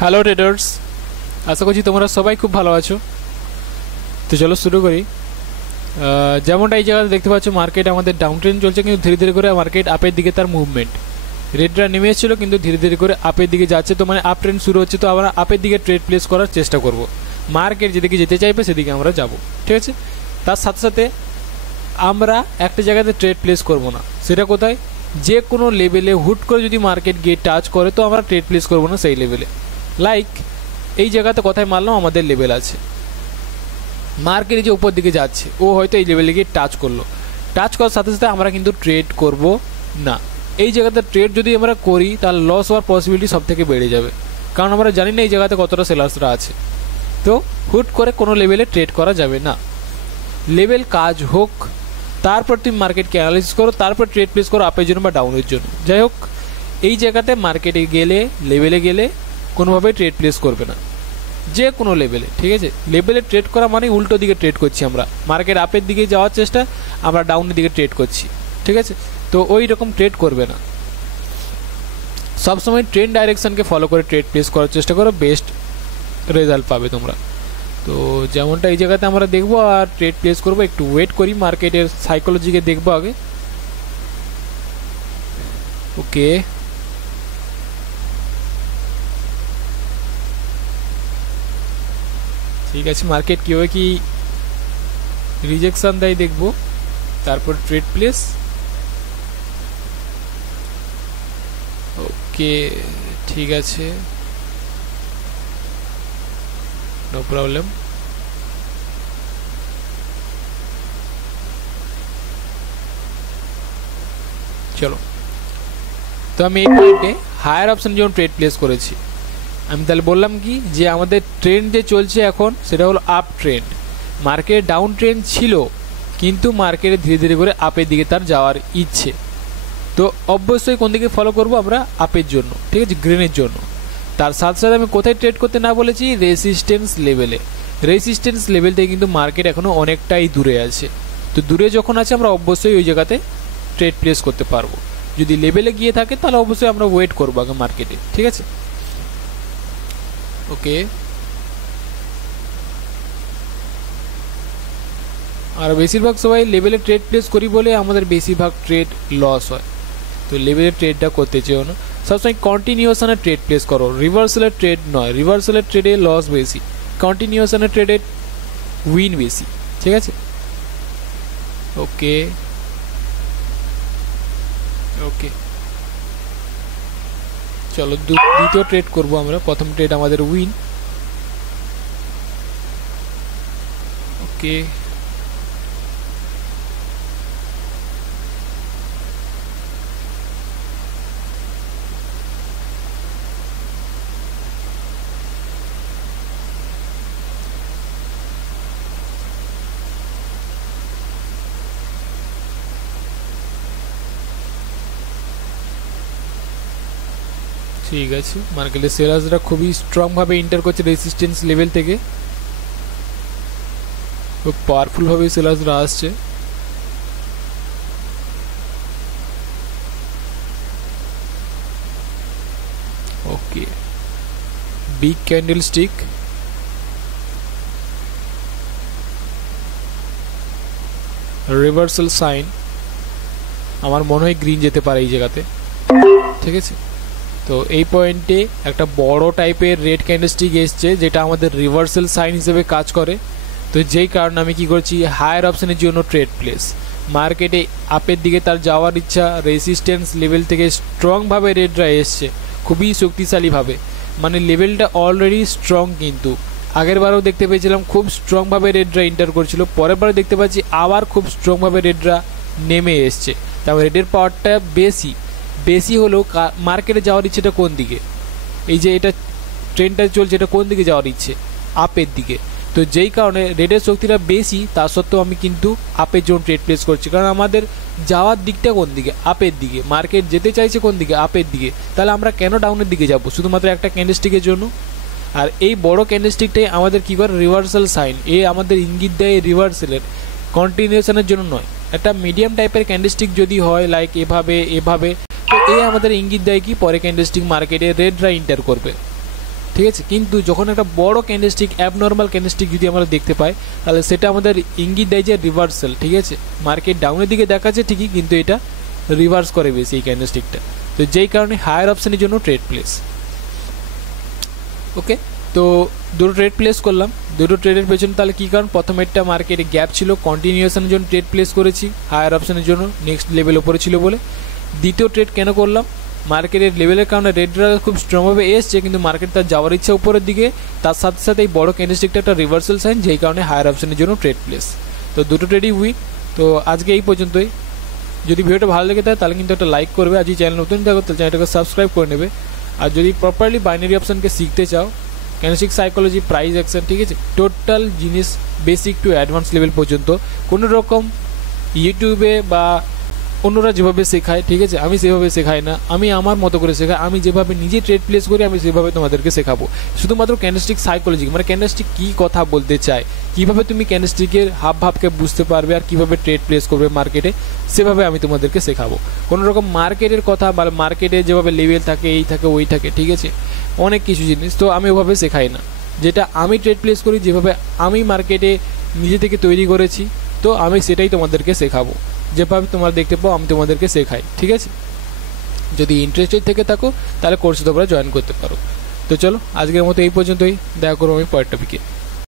Hello traders, আশা করছি তোমরা সবাই খুব ভালো আছো। তো চলো শুরু করি। যেমনটা এই জায়গাতে দেখতে পাচ্ছ, মার্কেট আমাদের ডাউন ট্রেন্ড চলছে, কিন্তু ধীরে ধীরে করে মার্কেট আপের দিকে তার মুভমেন্ট। রেডরা নেমে এসেছিল, কিন্তু ধীরে ধীরে করে আপের দিকে যাচ্ছে। তো মানে আপ ট্রেন্ড শুরু হচ্ছে, তো আমরা আপের দিকে ট্রেড প্লেস করার চেষ্টা করব। মার্কেট যেদিকে যেতে চাইবে সেদিকে আমরা যাব, ঠিক আছে। তার সাথে সাথে আমরা একটা জায়গাতে ট্রেড প্লেস করব না। সেটা কোথায়? যে কোনো লেভেলে হুট করে যদি মার্কেট গিয়ে টাচ করে, তো আমরা ট্রেড প্লেস করব না সেই লেভেলে। লাইক এই জায়গাতে কথায় মারলাম আমাদের লেভেল আছে, মার্কেট যে উপর দিকে যাচ্ছে, ও হয়তো এই লেভেলে গিয়ে টাচ করলো। টাচ করার সাথে সাথে আমরা কিন্তু ট্রেড করব না। এই জায়গাতে ট্রেড যদি আমরা করি, তাহলে লস হওয়ার পসিবিলিটি সব থেকে বেড়ে যাবে, কারণ আমরা জানি না এই জায়গাতে কতটা সেলার্সরা আছে। তো হুট করে কোনো লেভেলে ট্রেড করা যাবে না। লেভেল কাজ হোক, তারপর তুমি মার্কেটকে অ্যানালাইসিস করো, তারপর ট্রেড প্লেস করো আপের জন্য বা ডাউনের জন্য। যাই হোক, এই জায়গাতে মার্কেটে গেলে, লেভেলে গেলে কোনোভাবে ট্রেড প্লেস করবে না, যে কোনো লেভেলে, ঠিক আছে। লেভেলে ট্রেড করা মানে উল্টো দিকে ট্রেড করছি আমরা। মার্কেট আপের দিকে যাওয়ার চেষ্টা, আমরা ডাউনের দিকে ট্রেড করছি, ঠিক আছে। তো ওই রকম ট্রেড করবে না, সবসময় ট্রেন্ড ডাইরেকশনকে ফলো করে ট্রেড প্লেস করার চেষ্টা করো, বেস্ট রেজাল্ট পাবে তোমরা। তো যেমনটা এই জায়গাতে আমরা দেখবো আর ট্রেড প্লেস করবো। একটু ওয়েট করি, মার্কেটের সাইকোলজিকে দেখবো আগে। ওকে, ঠিক আছে। মার্কেট কীভাবে কি রিজেকশন দেয় দেখবো, তারপর ট্রেড প্লেস। ওকে, ঠিক আছে, নো প্রবলেম। চলো, তো আমি এই পয়েন্টে হায়ার অপশন যেমন ট্রেড প্লেস করেছি, আমি তাহলে বললাম কি, যে আমাদের ট্রেন্ড যে চলছে এখন সেটা হলো up trend. Market down trend ছিল, কিন্তু মার্কেটে ধীরে ধীরে করে আপের দিকে তার যাওয়ার ইচ্ছে। তো অবশ্যই কোন দিকে ফলো করব আমরা? আপের জন্য, ঠিক আছে, গ্রিনের জন্য। তার সাথে সাথে আমি কোথায় ট্রেড করতে না বলেছি? রেসিস্টেন্স লেভেলে। রেসিস্টেন্স লেভেল থেকে কিন্তু মার্কেট এখনও অনেকটাই দূরে আছে। তো দূরে যখন আছে, আমরা অবশ্যই ওই জায়গাতে ট্রেড প্লেস করতে পারবো। যদি লেভেলে গিয়ে থাকে, তাহলে অবশ্যই আমরা ওয়েট করবো আগে মার্কেটে, ঠিক আছে। ওকে, আর বেশিরভাগ সবাই লেভেলে ট্রেড প্লেস করি বলে আমাদের বেশিরভাগ ট্রেড লস হয়। তো লেভেলে ট্রেডটা করতে চেও না, সবসময় কন্টিনিউশনে ট্রেড প্লেস করো। রিভার্সালের ট্রেড নয়, রিভার্সালের ট্রেডে লস বেশি, কন্টিনিউশনের ট্রেডে উইন বেশি, ঠিক আছে। ওকে ওকে, চলো দ্বিতীয় ট্রেড করব আমরা। প্রথম ট্রেড আমাদের উইন। ওকে, ঠিক আছে। মার্কেটের সেলার্সরা খুবই স্ট্রংভাবে এন্টার করছে রেজিস্ট্যান্স লেভেল থেকে, খুব পাওয়ারফুলভাবে সেলার্সরা আসছে। Okay, big candlestick, reversal sign. আমার মনে হয় গ্রিন যেতে পারে এই জায়গাতে, ঠিক আছে। তো এই পয়েন্টে একটা বড় টাইপের রেড ক্যান্ডেলস্টিক এসছে, যেটা আমাদের রিভার্সাল সাইন হিসেবে কাজ করে। তো যেই কারণে আমি কি করছি, হায়ার অপশনের জন্য ট্রেড প্লেস। মার্কেটে আপের দিকে তার যাওয়ার ইচ্ছা, রেসিস্ট্যান্স লেভেল থেকে স্ট্রংভাবে রেডরা এসছে, খুবই শক্তিশালীভাবে। মানে লেভেলটা অলরেডি স্ট্রং, কিন্তু আগের বারেও দেখতে পেয়েছিলাম খুব স্ট্রংভাবে রেডরা এন্টার করছিল, পরের বারে দেখতে পাচ্ছি আবার খুব স্ট্রংভাবে রেডরা নেমে এসছে। তারপর রেডের পাওয়ারটা বেশি হলেও মার্কেটে যাওয়ার ইচ্ছেটা কোন দিকে? এই যে এটা ট্রেন্ডটা চলছে, এটা কোন দিকে যাওয়ার ইচ্ছে? আপের দিকে। তো যেই কারণে রেডের শক্তিটা বেশি, তা সত্ত্বেও আমি কিন্তু আপের জন্য ট্রেড প্লেস করছি, কারণ আমাদের যাওয়ার দিকটা কোন দিকে? আপের দিকে। মার্কেট যেতে চাইছে কোন দিকে? আপের দিকে। তাহলে আমরা কেন ডাউনের দিকে যাব? শুধুমাত্র একটা ক্যান্ডেলস্টিকের জন্য? আর এই বড় ক্যান্ডেলস্টিকটাই আমাদের কী করে? Reversal sign. এ আমাদের ইঙ্গিত দেয় রিভার্সালের, কন্টিনিউশনের জন্য নয়। একটা মিডিয়াম টাইপের ক্যান্ডেলস্টিক যদি হয়, লাইক এভাবে, তো এ আমাদের ইঙ্গিত দেয় কি পরে ক্যান্ডেলস্টিক মার্কেটে রেডরা এন্টার করবে। ঠিক আছে। কিন্তু যখন একটা বড় ক্যান্ডেলস্টিক অ্যাবনর্মাল ক্যান্ডেলস্টিক যদি আমরা দেখতে পাই, তাহলে সেটা আমাদের ইঙ্গিত দেয় যে রিভার্সাল। ঠিক আছে, মার্কেট ডাউনের দিকে দেখাচ্ছে ঠিকই, কিন্তু এটা রিভার্স করে বেশি এই ক্যান্ডেলস্টিকটা। তো যেই কারণে হায়ার অপশনের জন্য ট্রেড প্লেস। ওকে, তো দুটো ট্রেড প্লেস করলাম। দুটো ট্রেডের পেছনে তাহলে কী কারণ? প্রথমেরটা মার্কেটে গ্যাপ ছিল, কন্টিনিউশনের জন্য ট্রেড প্লেস করেছি, হায়ার অপশনের জন্য নেক্সট লেভেল ওপরে ছিল বলে। দ্বিতীয় ট্রেড কেন করলাম? মার্কেটের লেভেলের কারণে রেড ড্রাগন খুব স্ট্রংভাবে এসছে, কিন্তু মার্কেট তার যাওয়ার ইচ্ছা উপরের দিকে, তার সাথে সাথে এই বড় ক্যান্ডেলস্টিকটা একটা রিভার্সাল সাইন, যেই কারণে হায়ার অপশনের জন্য ট্রেড প্লেস। তো দুটো ট্রেডই উইন। তো আজকে এই পর্যন্তই। যদি ভিডিওটা ভালো লেগে থাকে তাহলে কিন্তু একটা লাইক করবে, আর যদি চ্যানেল নতুন থাকো তাহলে চ্যানেলটাকে সাবস্ক্রাইব করে নেবে। আর যদি প্রপারলি বাইনারি অপশনকে শিখতে চাও, ক্যান্ডেলস্টিক সাইকোলজি, প্রাইস অ্যাকশন, ঠিক আছে, টোটাল জিনিস বেসিক টু অ্যাডভান্স লেভেল পর্যন্ত, কোনো রকম ইউটিউবে বা অন্যরা যেভাবে শেখায়, ঠিক আছে, আমি সেভাবে শেখাই না, আমি আমার মতো করে শেখাই। আমি যেভাবে নিজে ট্রেড প্লেস করি আমি সেভাবে তোমাদেরকে শেখাবো। শুধুমাত্র ক্যান্ডেলস্টিক সাইকোলজি, মানে ক্যান্ডেলস্টিক কী কথা বলতে চায়, কীভাবে তুমি ক্যান্ডেলস্টিকের হাব ভাবকে বুঝতে পারবে আর কীভাবে ট্রেড প্লেস করবে মার্কেটে, সেভাবে আমি তোমাদেরকে শেখাবো। কোনো রকম মার্কেটের কথা বা মার্কেটে যেভাবে লেভেল থাকে, এই থাকে, ওই থাকে, ঠিক আছে, অনেক কিছু জিনিস তো আমি ওভাবে শেখাই না। যেটা আমি ট্রেড প্লেস করি, যেভাবে আমি মার্কেটে নিজে থেকে তৈরি করেছি, তো আমি সেটাই তোমাদেরকে শেখাবো। যেভাবে তোমরা দেখতে পাও আমি তোমাদেরকে শেখাই, ঠিক আছে। যদি ইন্টারেস্টেড থেকে থাকো তাহলে কোর্সে তোমরা জয়েন করতে পারো। তো চলো আজকের মতো এই পর্যন্তই, দেখা করবো আমি পরের টপিকে।